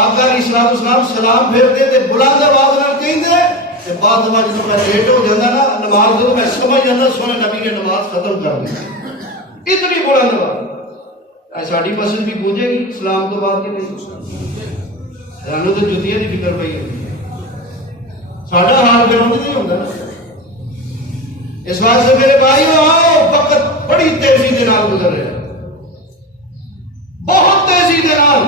آقا علیہ السلام سلام پھیرتے تے بلند آواز نال کہندے تے بعد میں جب میں لیٹ ہو جاتا نا نماز تو میں سمجھ جاتا سونے نبی نے نماز ختم کر دی، اتنی بلند آواز۔ ساڈی مسجد بھی گونجے گی سلام تو بعد کی نہیں، سانو تو جتیاں دی فکر پئی ہوندی ہے، ساڈا حال پھر اونج نہیں ہوندا۔ اس واسطے میرے بھائیو آؤ، وقت بڑی تیزی دے نال گزر رہا ہے، بہت تیزی دے نال،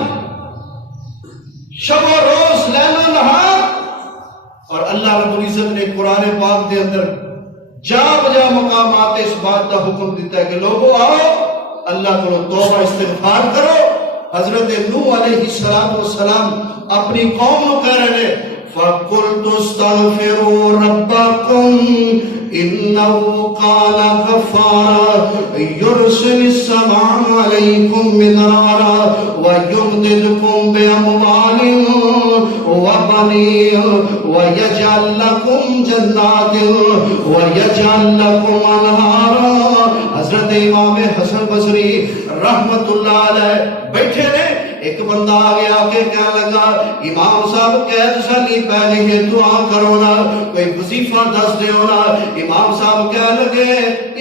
شب و روز لیل و نہار، اور اللہ رب العزت نے قرآن پاک دے اندر جا بجا مقامات اس بات کا حکم دیتا ہے کہ لوگوں آؤ اللہ کو توبہ استغفار کرو۔ حضرت نوح علیہ السلام اپنی قوم کو کہہ رہے ہیں فَقُلْتُ اسْتَغْفِرُوا رَبَّكُمْ إِنَّهُ كَانَ غَفَّارًا يُرْسِلِ السَّمَاءَ عَلَيْكُمْ مِدْرَارًا وَيُمْدِدْكُمْ بِأَمْوَالٍ وَبَنِينَ وَيَجْعَلْ لَكُمْ جَنَّاتٍ وَيَجْعَلْ لَكُمْ أَنْهَارًا۔ حضرت امام حسن بصری رحمت اللہ علیہ بیٹھے نے، ایک بندہ آگے آکے کہنے لگا امام صاحب قید سالی پہلے یہ دعا کرو نا، کوئی وظیفہ دس دیو نا۔ امام صاحب کہنے لگے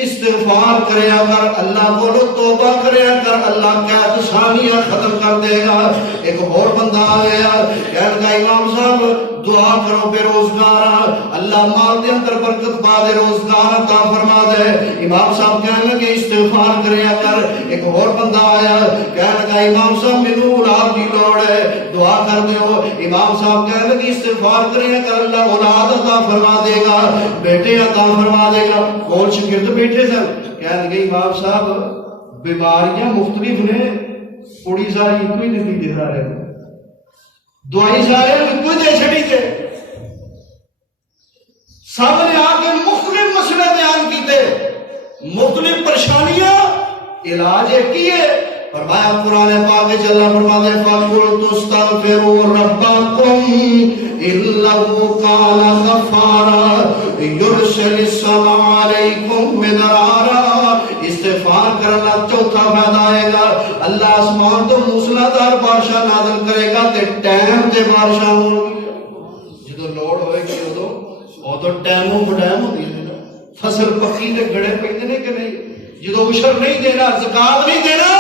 استغفار کریا کر، اللہ بولو توبہ کریا کر، اللہ قید سالیاں ختم کر دے گا۔ ایک اور بندہ آگیا کہنے لگا امام صاحب دعا کرو بے روزگار، اللہ مال دے اندر برکت پا دے، روزگار عطا فرما دے۔ امام صاحب کہنے لگے استغفار کریا کر۔ ایک اور بندہ آیا کہنے لگا امام صاحب مینوں اولاد کی لوڑ ہے، دعا کر دیو۔ امام صاحب کہنے لگے استغفار کریا کر، اللہ اولاد عطا فرما دے گا، بیٹے عطا فرما دے گا۔ اور شاگرد بیٹھے سن، کہنے لگے امام صاحب بیماریاں مختلف نے، پوڑی ساری ایک ہی نتیجے دے رہے ہیں، دعائی سارے کوئی دے چھڑی تھے، سامنے آ کے مختلف مسئلے بیان کیتے، علاج کیے فرمایا قرآن پاک میں اللہ فرماتے ہیں فَقُلْتُ اسْتَغْفِرُوا رَبَّكُمْ إِنَّهُ كَانَ غَفَّارًا يُرْسِلِ السَّمَاءَ عَلَيْكُمْ مِدْرَارًا استغفار کرنا چوتھا فائدہ آئے گا اللہ آسمان تو موسلادھار بارشاں نازل کرے گا تے ٹائم تے بارشاں ہونگی جدو لوڑ ہوئے گی وہ تو ٹائموں بڑائم ہوتی ہے فصل پکی تے گڑے پیندے نے کہ نہیں جدو عشر نہیں دینا زکات نہیں دینا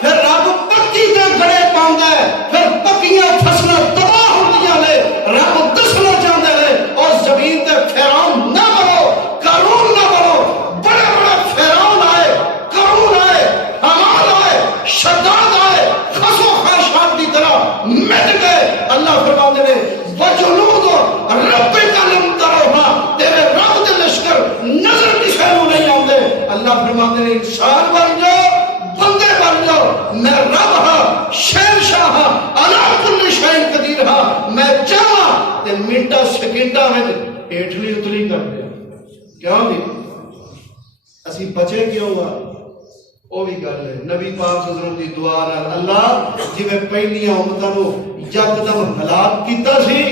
پھر رب پکی تے گڑے پاؤندا ہے پھر پکیاں فصلاں تباہ ہوندیاں نے رب دسنا چاہندا ہے اور زمین تے فرعون نہ بنو قارون نہ بنو بڑے بڑے فرعون آئے قارون آئے حمان آئے شداد آئے خسو خاشات کی طرح مٹ گئے اللہ فرماتے ہیں وجنود رب کلم تروہا تیرے رب دے لشکر نظر کسے نوں نہیں آندے اللہ فرماتے ہیں انسان بن جاؤ بندے بن جاؤ میں رب ہاں شہنشاہ ہاں علی کل شیء قدیر ہاں میں چاہاں تے منٹا سیکنڈاں وچ ہیٹھلی اتلی کر دیا کیوں بھی اسی بچے کیوں گا وہ بھی گل ہے نبی پاک صلی اللہ علیہ وسلم دی دعا نال اللہ جویں پہلیاں امتاں نو یکدم ہلاک کیتا سی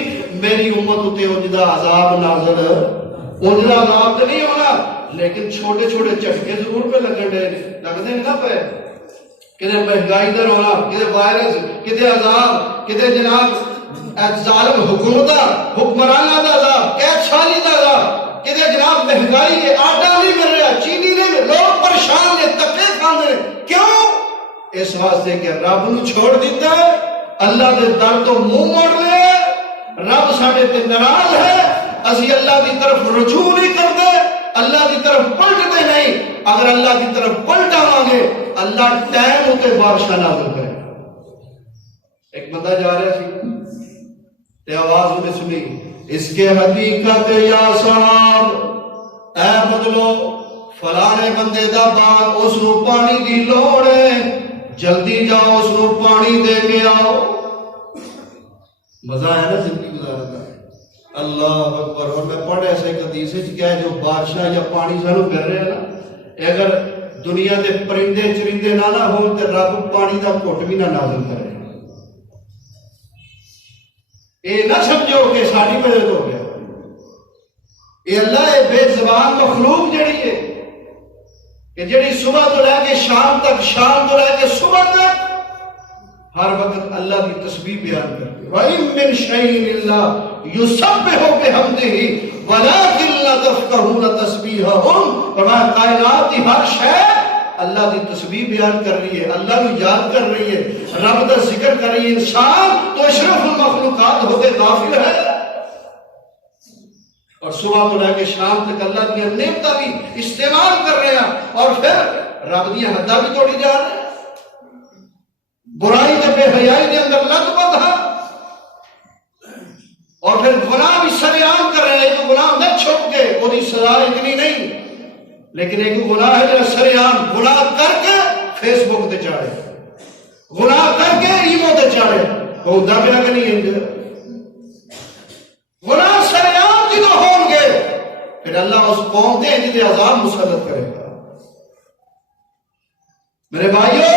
میری امت اتے اونجا عذاب نازل اونجا عذاب تے نہیں ہونا لیکن چھوٹے چھوٹے جھٹکے ضرور پہ لگن ڈے لگتے نہ پے کدے مہنگائی دا رونا کدے وائرس کدے عذاب کدے جناب ظالم حکومتاں حکمراناں دا عذاب قید شانی دا عذاب کدے جناب مہنگائی ہے آٹا نہیں مل رہا چینی نہیں مل لوگ پریشان نے تکے کھاندے نے کیوں اس واسطے کہ رب نو چھوڑ دیتا ہے اللہ دے در تو منہ موڑ لے رب ساڈے تے ناراض ہے اسی اللہ دی طرف رجوع نہیں کرتے اللہ کی طرف پلٹتے نہیں اگر اللہ کی طرف پلٹ آواں گے اللہ ٹائم ہوتے بارشاں نازل کرے ایک بندہ جا رہا سی تے آواز انہیں سنی اس کے حقیقت یا صاحب اے بدلو فلانے بندے دا باغ اس نو پانی دی لوڑ ہے جلدی جاؤ اس نو پانی دے کے آؤ مزہ ہے نا زندگی گزارنے کا اللہ اکبر اور میں پڑھ ایسے ایک حدیث ہے کیا ہے جو بارشاں یا پانی سانو کر رہے ہیں نا اگر دنیا دے پرندے چرندے نہ ہون تے رب پانی دا گھٹ بھی نہ نازل کرے اے نہ سمجھو کہ ساری وجہ تو ہو گیا اے اللہ اے بے زبان مخلوق جڑی ہے کہ جڑی صبح تو لے کے شام تک شام تو لے کے صبح تک ہر وقت اللہ کی تسبیح بیان کرتے وَإِن مِّن شَيْءٍ إِلَّا يُسَبِّحُ بِحَمْدِهِ وَلَٰكِن لَّا تَفْقَهُونَ تَسْبِيحَهُمْ فرمایا کائنات کی ہر شے اللہ کی تسبیح بیان کر رہی ہے اللہ کو یاد کر رہی ہے رب کا ذکر کر رہی ہے انسان تو اشرف المخلوقات ہو کے غافل ہے اور صبح کو لے کے شام تک اللہ کی نعمتیں بھی استعمال کر رہے ہیں اور پھر رب کی حداں بھی توڑی جا رہے ہیں برائی تے بے حیائی دے اندر لگ پت ہے اور پھر گناہ بھی سر عام کر رہے ہیں ایک گناہ نہ چھپ کے وہ دی سزا اتنی نہیں لیکن ایک گناہ ہے جو سر عام گناہ کر کے فیس بک تے چاڑے گناہ کر کے ایمو تے چاڑے وہ دا پیا کہ نہیں انجھے گناہ سر عام جدو ہوں گے پھر اللہ اس قوم دے جدے عذاب مسلط کرے گا میرے بھائیو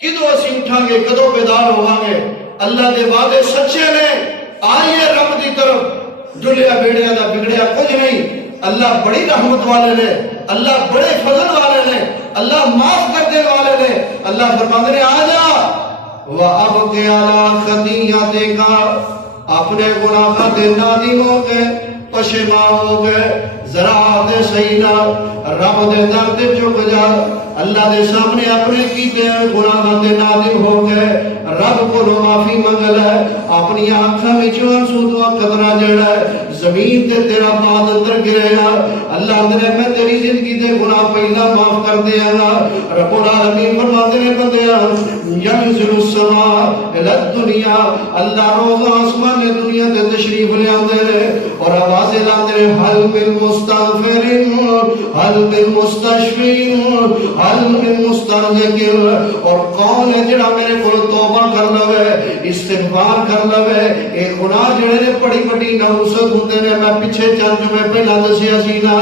کدو اسی اٹھاں گے کدو بیدار ہوا گے اللہ دے وعدے سچے نے آئیے رب دی طرف جلیا بیڑیا دا بگڑیا کچھ نہیں اللہ بڑی رحمت والے نے اللہ بڑے فضل والے نے اللہ معاف کر دے والے نے اللہ فرماتے ہیں آ جا وَأَبْقِ عَلَىٰ خَطِيئَتِكَ اپنے گناہ دے نادم ہو گئے پشیمان ہو گئے ذرا دے سینا رب دے در دے چک جا اللہ دے سامنے اپنے کیتے گناہ دے نادم ہو گئے رب کو معافی منگل ہے اپنی آنکھاں وچوں آنسو تو قطرہ جڑا ہے زمین تے تیرا باد اندر گرے گا اللہ اندر میں تیری زندگی دے گناہ پہلا معاف کر دیا گا رب العالمین فرماتے ہیں بندیا ینزل السماء الی الدنیا اللہ روز آسمان نے دنیا تے تشریف لے آندے نے اور آواز لاندے نے حل من مستغفر حل من مستشفین حل من مسترزق اور کون ہے جڑا میرے کو توبہ کر لوے استغفار کر لوے اے گناہ جڑے نے بڑی بڑی نحوست ہوندے نے میں پیچھے چل جو میں پہلا دسیا سی نا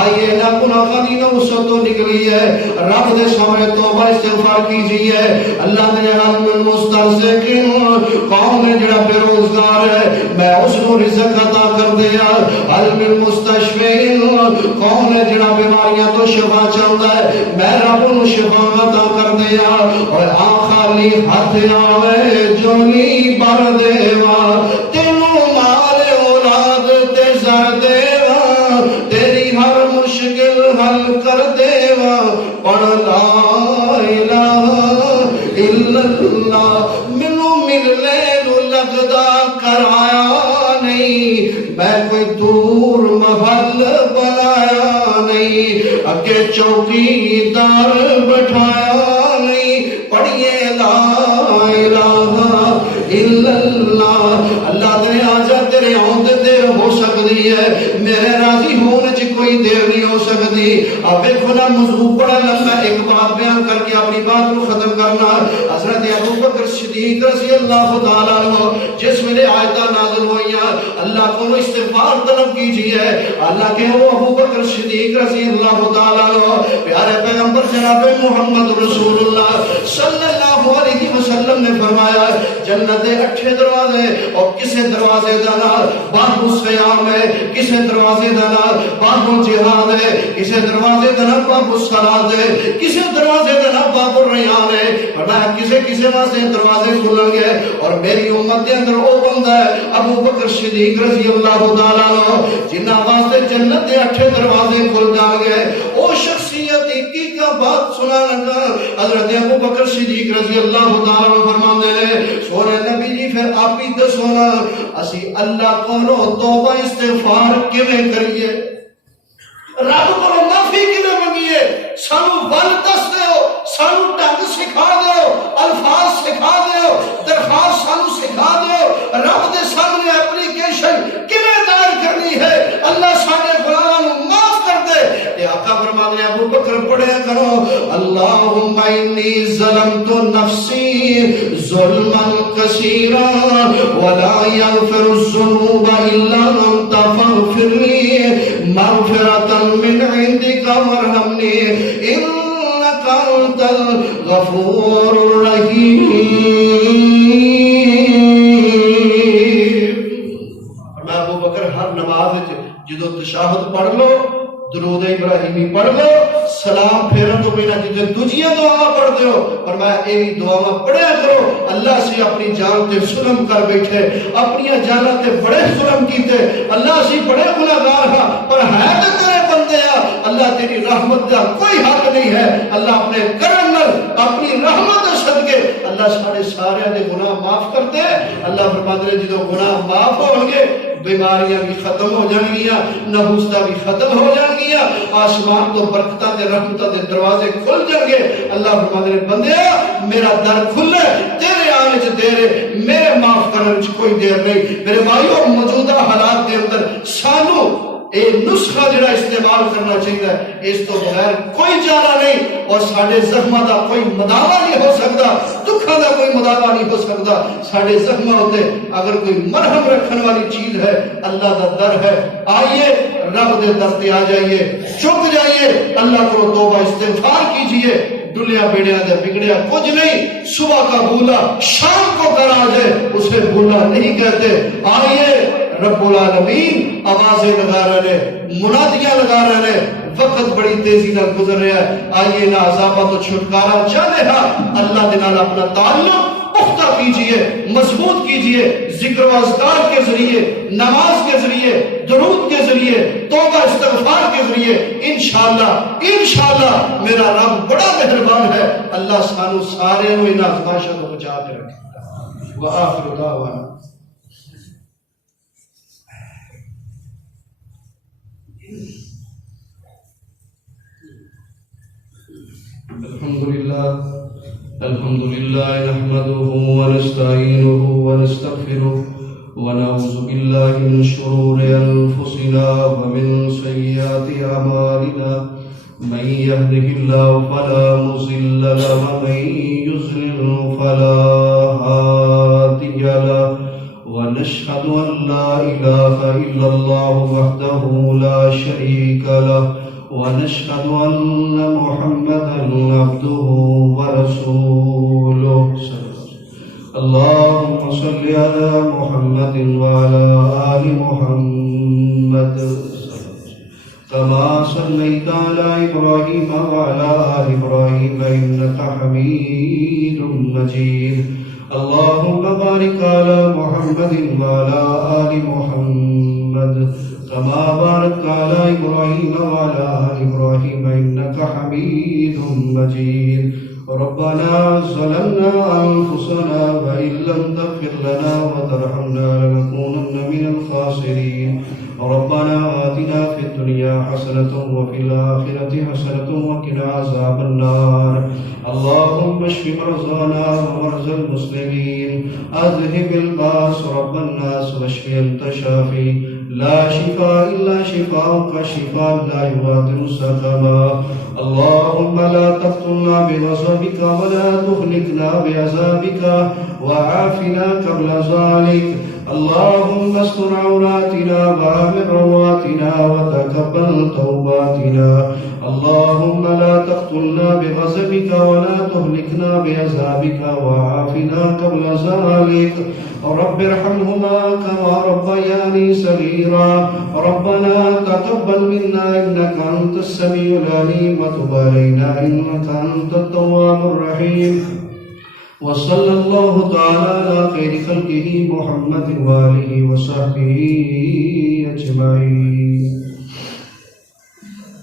آئیے نا گناہ دی نحوست تو نکلی ہے رب دے سامنے توبہ استغفار کیجیے اللہ نے حل من مسترزق کون ہے جڑا بے روزگار ہے میں اس کو رزق عطا کر دیا حل من مستشفین کون ہے جڑا بیماریاں تو شفا چاہتا ہے میں رب انہوں شفا عطا کر دیا اور آخالی ہاتھ آوے جونی بر دیوا تینوں مال اولاد تے زر دیوا تیری ہر مشکل حل کر دیوا پڑھ لا الہ الا اللہ منوں ملنے نو لگدا کرایا نہیں میں کوئی دور محل بنایا نہیں اگے چوکی دار بٹھایا نہیں پڑھیے لا الہ الا اللہ اللہ دے آجا تیرے آندے دیر ہو سکتی ہے میرے راضی ہونے چ کوئی دیر نہیں ہو سکتی اب دیکھو نا موضوع بڑا لمبا ایک بات بیان کر کے اپنی بات کو ختم کرنا حضرت ابو بکر صدیق رضی اللہ تعالیٰ عنہ جس میرے آیتہ نازل ہوئیاں اللہ کو استغفار طلب کیجئے اللہ کے وہ ابو بکر صدیق رضی اللہ تعالیٰ عنہ پیارے پیغمبر جناب محمد رسول اللہ صلی اللہ علیہ وسلم نے فرمایا جنت دے 8 دروازے اور کسے دروازے دا نال باب الصیام ہے کسے دروازے دا نال باب الجہاد ہے کسے دروازے دا نال باب الصلاۃ ہے کسے دروازے دا نال باب الریان ہے فرمایا کسے کسے واسطے دروازے کھلن گے اور میری امت دے اندر وہ بندہ ہے ابو بکر صدیق رضی اللہ تعالیٰ عنہ جنہاں واسطے جنت دے 8 دروازے کھل جان گے وہ شخصیت کی کا بات سنا لگا حضرت ابو بکر صدیق رضی اللہ تعالیٰ عنہ فرماندے نے سونے نبی جی پھر آپ ہی دسو نا اسی اللہ کو توبہ استغفار کیویں کریے رب کو معافی کیویں منگیے سانو ول دس دیو سانو ڈنگ سکھا دیو الفاظ سکھا دیو درخواست سانو سکھا دیو رب دے سامنے اپلیکیشن کیویں دائر کرنی ہے اللہ ساڈے گناہاں نو معاف کر دے تے آقا فرماتے ہیں ابو بکر پڑھیا کرو اللہم انی ظلمت نفسی ظلما کثیرا ولا یغفر الذنوب الا انت فاغفر لی مغفرۃ من عندک وارحمنی انک انت الغفور الرحیم میں ابو بکر ہر نماز جدو تشہد پڑھ لو درود ابراہیمی پڑھ لو سلام پھیرن تو پہلا جدو دوجیاں دعا پڑھ دیو اور میں ایوی دعا پڑھیا کرو اللہ سے اپنی جان تے ظلم کر بیٹھے اپنی جانہ تے بڑے ظلم کیتے اللہ سے بڑے گناہگار ہاں پر ہے تو تیرے بندے ہاں اللہ تیری رحمت دا کوئی حق نہیں ہے اللہ اپنے کرم نال اپنی رحمت صدقے اللہ سارے دے گناہ معاف کر دے اللہ فرماتے ہیں جدو گناہ معاف ہوں گے بیماریاں بھی ختم ہو جان گیا نحوستہ بھی ختم ہو جان گیا آسمان تو برکتہ دے رحمتہ دے دروازے کھل جان گے اللہ فرماتے ہیں بندیا میرا در کھلے تیرے آنے چ دیر میرے معاف کرنے چ کوئی دیر نہیں میرے بھائیو موجودہ حالات دے اندر سانو اے نسخہ جڑا استعمال کرنا چاہیے اس تو بغیر کوئی چارہ نہیں اور ساڑھے زخمہ دا کوئی مداوع نہیں ہو سکتا دکھا دا کوئی مداوع نہیں ہو سکتا ساڑھے زخمہ ہوتے اگر کوئی مرہم رکھن والی چیز ہے اللہ دا در ہے آئیے رب دے در تے آ جائیے چک جائیے اللہ کو توبہ استغفار کیجئے دنیا بیڑیا دے بگڑیا کچھ نہیں صبح کا بھولا شام کو کرا جائے اسے بھولا نہیں کہتے آئیے رب العالمین آوازیں لگا رہے منادیاں لگا رہے وقت بڑی تیزی نہ گزر رہا ہے آئیے نہ عذابہ تو چھٹکارا چاہے ہاں اللہ دنال اپنا تعلق پختہ کیجئے مضبوط کیجئے ذکر و اذکار کے ذریعے نماز کے ذریعے درود کے ذریعے توبہ استغفار کے ذریعے انشاءاللہ میرا رب بڑا مہربان ہے اللہ سانو سارے ہوئے ان آزمائشوں کو بچا کے رکھے وآخر دعوانا الحمد لله نحمده ونستعينه ونستغفره ونعوذ بالله من شرور أنفسنا ومن سيئات أعمالنا من يهده الله فلا مضل له ومن يضلل فلا هادي له ونشهد أن لا إله إلا الله وحده لا شريك له ونشهد أن محمدا عبده ورسوله اللهم صل على محمد وعلى آل محمد كما صليت على إبراهيم وعلى آل إبراهيم إنك حميد مجيد اللهم بارك على محمد وعلى آل محمد كما باركت على إبراهيم وعلى آل إبراهيم إنك حميد مجيد ربنا ظلمنا أنفسنا وإن لم تغفر لنا وترحمنا لنكونن من الخاسرين ربنا آتنا في الدنيا حسنة وفي الآخرة حسنة وقنا عذاب النار اللهم اشف مرضانا ومرضى المسلمين أذهب الباس رب الناس واشف أنت شافي لا شفاء إلا شفاءك شفاء لا يغادر سقما اللهم لا تقتلنا بغضبك ولا تهلكنا بعذابك وعافنا قبل ذلك اللهم استر عوراتنا وآمن رواتنا وتقبل توباتنا اللهم لا تقتلنا بغضبك ولا تهلكنا بعذابك وعافنا قبل ذلك رب ارحمهما كما ربياني صغيرا ربنا تقبل منا إنك أنت السميع العليم وتب علينا إنك أنت التواب الرحيم وصلى الله تعالى على خير خلقه محمد وآله وصحبه أجمعين